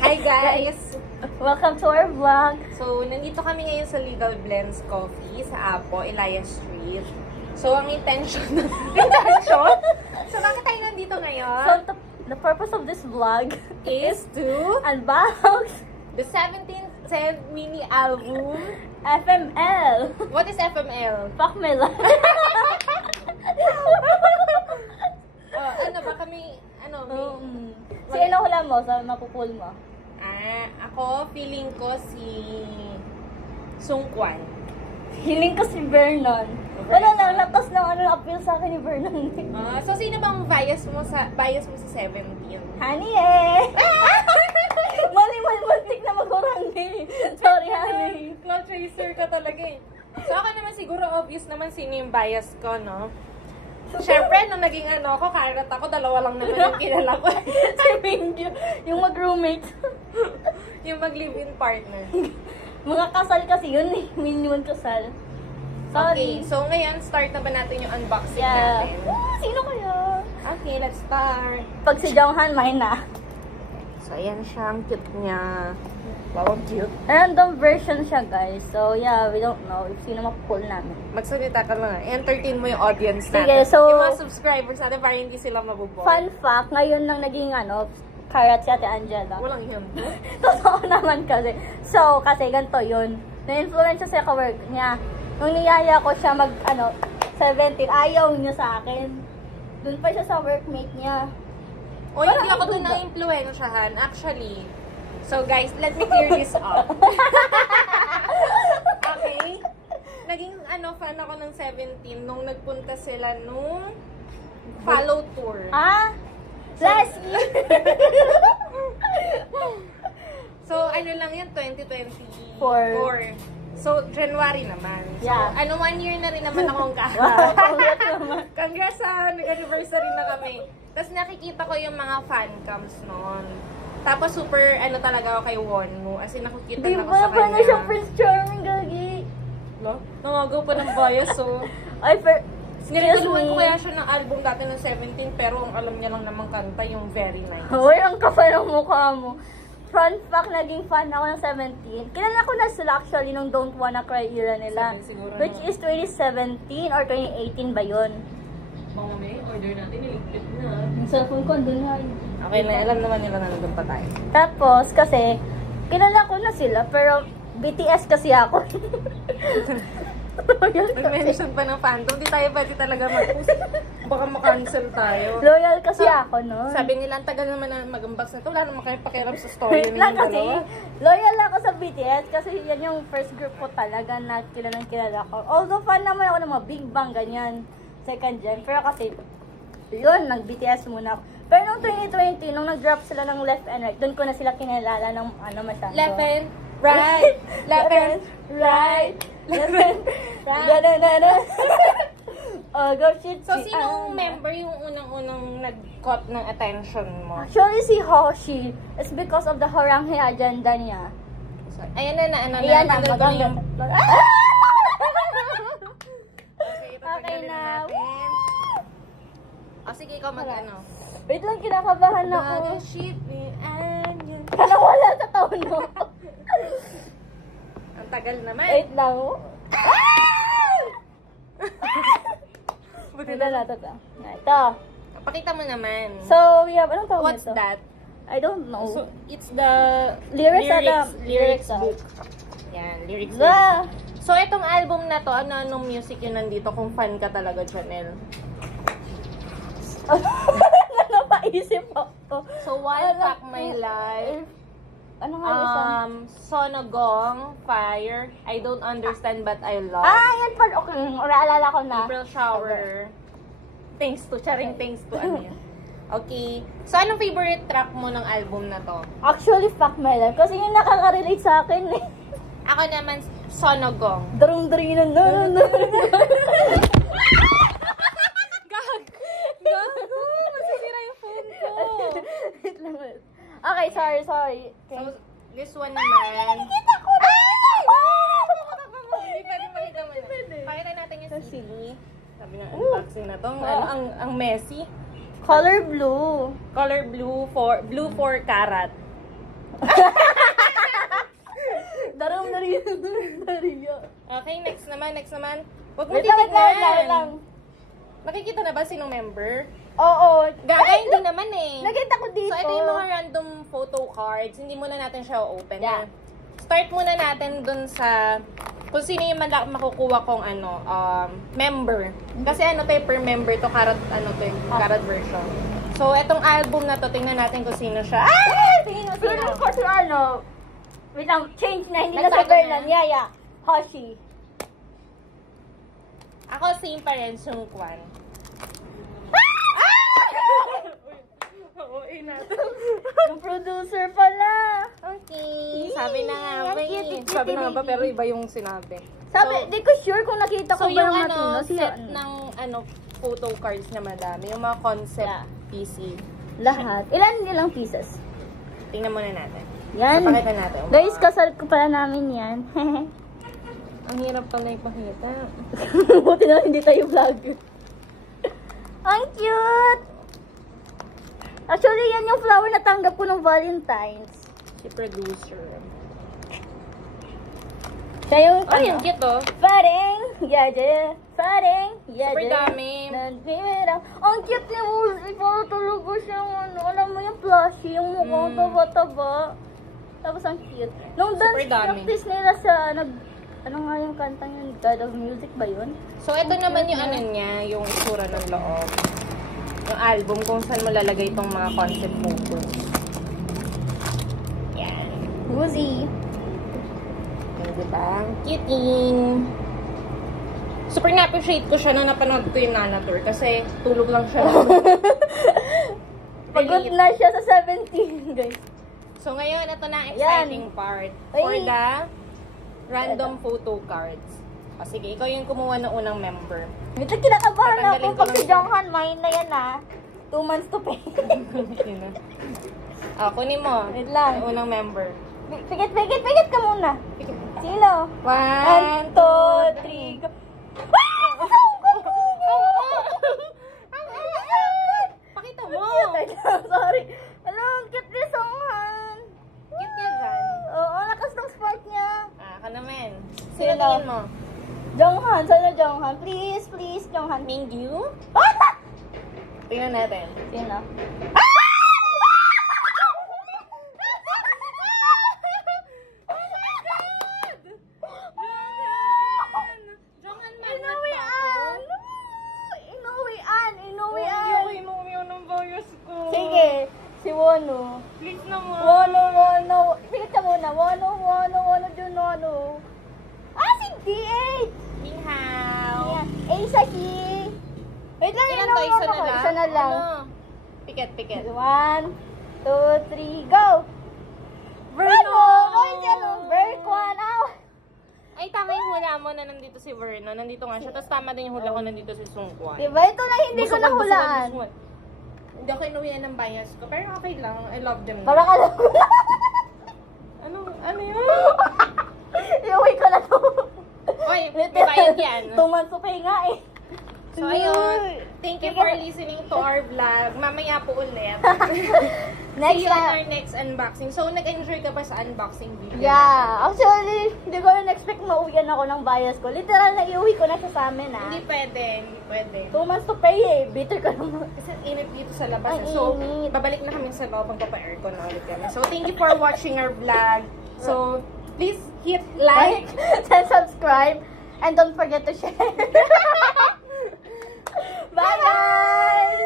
Hi guys! Welcome to our vlog. So, nandito kami ngayon sa Legal Blends Coffee sa Apo, Elias Street. So, ang intention? So, bakit tayo nandito ngayon? So, the purpose of this vlog Is to unbox the 17th cent mini album. FML. What is FML? Fuck my life. Ano ba kami, Sino hula mo sa mapupul mo? Ako, feeling ko si Sungkwan. Hiling ko si Vernon. Wala lang, lakas ng appeal sa akin ni Vernon. So, sino bang bias mo sa 17? Honey eh! Mali-mantik na mag-orange. Sorry, honey. Cloud chaser ka talaga eh. So, ako naman siguro obvious naman sino yung bias ko, no? Siyempre, nung naging ako, karat ako, dalawa lang naman yung kilala ko. Si Mingyu, yung mag-roommate. Yung mag-live-in partner. Mga kasal kasi yun eh. Minion kasal. Okay, Sorry. so ngayon, start na ba natin yung unboxing Yeah. natin? Sino kaya? Okay, let's start. Pag si Jonghan, mine na. So, ayan siya. Ang cute niya. Wow, cute. Random version siya, guys. So, yeah, we don't know if sino mapupul namin. Magsalita ka lang. Entertain mo yung audience natin. Sige, so- yung mga subscribers natin para hindi sila mabubog. Fun fact, ngayon lang naging karat si Ate Angela. Walang yun. Totoo naman kasi. So, kasi ganito yun. Na-influence siya sa kawork niya. Nung niyaya ko siya 17, ayaw niya sa akin. Doon pa siya sa workmate niya. O, hindi ako doon na-influensyahan. Actually, so guys, let me clear this up. Okay? Naging fan ako ng 17 nung nagpunta sila nung follow tour. Last year! So, lang yun, 2024. So, January naman. So, Yeah. 1 year na rin naman akong Congrats sa nag-anniversary na kami. Tapos nakikita ko yung mga fan cams noon. Tapos super, talaga ako kay Wonmu. As in, nakikita na ako sa kanya. Paano siya Prince Charming, gagi? Nangagaw pa ng bias, so. Ay, Nilituan ko kaya siya ng album dati ng 17, pero ang alam niya lang namang kanta yung Very Nice. Hoy, ang kapal ng mukha mo. Fun fact, naging fan ako ng 17. Kilala ko na sila actually nung Don't Wanna Cry era nila. Siguro Which is 2017 or 2018 ba yun? Mga may order natin, niligpit na. Yung cellphone ko, andun nga. Okay na, alam naman nila na nandun pa tayo. Tapos, kasi, kilala ko na sila, pero BTS kasi ako. Nag-mention pa ng fandom, di tayo pwede talaga mag-post. Baka makancel tayo. Loyal kasi ako, no? Sabi nila, ang tagal naman na mag-unbox na ito. Wala naman kayo pakialam sa story Wait lang nilang kasi, dalawa. loyal ako sa BTS kasi yan yung first group ko talaga na kilala ko. Although fan naman ako ng mga Big Bang, ganyan, second gen. Pero kasi, yun, nag-BTS muna ako. Pero noong 2020, nung nag-drop sila ng Left and Right, doon ko na sila kinalala ng masyado. Left and right, left and right, left and right. Oh, go shit. So, sinong member yung unang-unang nag-caught ng attention mo? Actually, si Hoshi. It's because of the Haranghe agenda niya. Ayan na, Ayan na, nandito maganda. yung- Okay na. Sige, ikaw mag-ano. Wait lang, kinakabahan ako. Shit, onion. Kanang wala sa taon mo. Ang tagal naman. Wait lang. Buti Ito na. na, ito. Pakita mo naman. So, we have, anong tawag What's nito? that? I don't know. So, it's the Lyrics book. Yan, lyrics book. Ah! So, itong album na to, anong music yun nandito kung fan ka talaga, Janelle? Napaisip ako. So, One Fuck My Life, Ano nga yung isang? Sonogong, Fire, I Don't Understand But I Love, Yan pa. Okay, naalala ko na. April Shower, Thanks to, charing thanks to, ano yun. Okay. So, anong favorite track mo ng album na to? Actually, Fuck My Life. Kasi yung nakaka-relate sa akin eh. Ako naman, Sonogong. Darong-daringan na. Gago! Masisira yung phone ko. Wait lang. Okay, sorry. Okay. So, this one naman. Nakikita ko na! Hindi pwede makita mo na. Pwede. Pakita natin yung Kasi- CD. Sabi ng unboxing na to. Ang messy. Color blue. Color blue 4 karat. Darong na rin. Okay, next naman. Huwag mo Wait lang. titignan. Nakikita na ba sinong member? Oo. Gaga, hindi naman eh. Nakita ko dito. So, ito yung mga random photo cards. Hindi muna natin siya open. Yeah. Start muna natin dun sa kung sino yung makukuha kong member. Kasi per member to, karat version. So, etong album na to, tingnan natin kung sino siya. Tingnan mo Pero sino. ko si wait lang, change na, hindi na Nagbago sa Vernon. na? Yeah. Hoshi. Ako, same pa rin, Sungkwan. Oo, Yung producer pala. Okay. Sabi na nga ba Ang cute, cute, Sabi na nga ba, baby. pero iba yung sinabi. Sabi, So, di ko sure kung nakita ko So, ba yung yung matino. set ng photo cards na madami, yung mga concept Yeah. PC. Lahat. Ilang pieces? Tingnan muna natin. Yan. Papakita natin. Guys, kasal ko pala namin yan. Ang hirap pala ipakita. Buti na hindi tayo vlogger. Ang cute! Actually, yan yung flower na tanggap ko ng Valentine's. Si producer. Siya yung, Ay, ang cute oh. Pareng, yada, pareng, yada. Super dami. Nandimera. Ang cute niya, parang talaga siyang alam mo yung plushie, yung mukhang taba-taba. Tapos ang cute. Nung Super dance dami. practice nila sa, ano nga yung kantang yun, God of Music ba yun? So, ito naman yung niya, yung itsura ng loob. Yung album kung saan mo lalagay itong mga concept photos. Yan. Woozy. Yan, diba? Cuting. Super na-appreciate ko siya nung napanood ko yung Nana Tour kasi tulog lang siya. Pagod na siya sa 17, guys. So, ngayon, ito na ang exciting part. For Ay. the random photo cards. O, sige, ikaw yung kumuha ng unang member. Ito, kinakabahan Tatanggalin ako ko pag si lang. Jonghan, mine na yan 2 months to pay. Kunin mo. Wait lang. Yung unang member. Pigit ka muna. Sino? 1, 2, 3, go. Pakita mo. Sorry. Hello, ang cute ni Jonghan. Cute niya dyan. Oo, lakas ng spark niya. Ka naman. Sino Sino? tingin mo? Jonghan, sana Jonghan. Please, Jonghan. Mingyu? Tingnan natin. Sino? Inuwian. ng bias ko. Sige, si Wono. Please naman. Wono. Sige ka muna. Wono, Junono. Si D8. Minghao. Asahi. Wait lang, Ilan to? Isa na lang? Isa na lang. Ano? Piket. 1, 2, 3, go! Verno! Verkwan! Ay, tama yung hula mo na nandito si Verno. Nandito nga siya. Tapos tama din yung hula ko nandito si Sungkwan. Diba? Ito na hindi ko nahulaan. Hindi ako inuwian ng bias ko. Pero okay lang. I love them. Parang alam ko na. Ano yun? Iuwi ko na to. Oy, may bayad yan. 2 months to pay nga eh. So, ayun. Thank you for listening to our vlog. Mamaya po ulit. Next See you on time. our next unboxing. So, nag-enjoy ka ba sa unboxing video? Yeah. Actually, hindi ko rin expect mauwian ako ng bias ko. Literal na iuwi ko na siya sa amin Hindi pwede. 2 months to pay eh. Bitter ko naman. Kasi init dito sa labas. Ay, So, init. babalik na kami sa loob. Magpapa-aircon na ulit kami. So, thank you for watching our vlog. So, please hit like. And subscribe. And don't forget to share. Bye guys!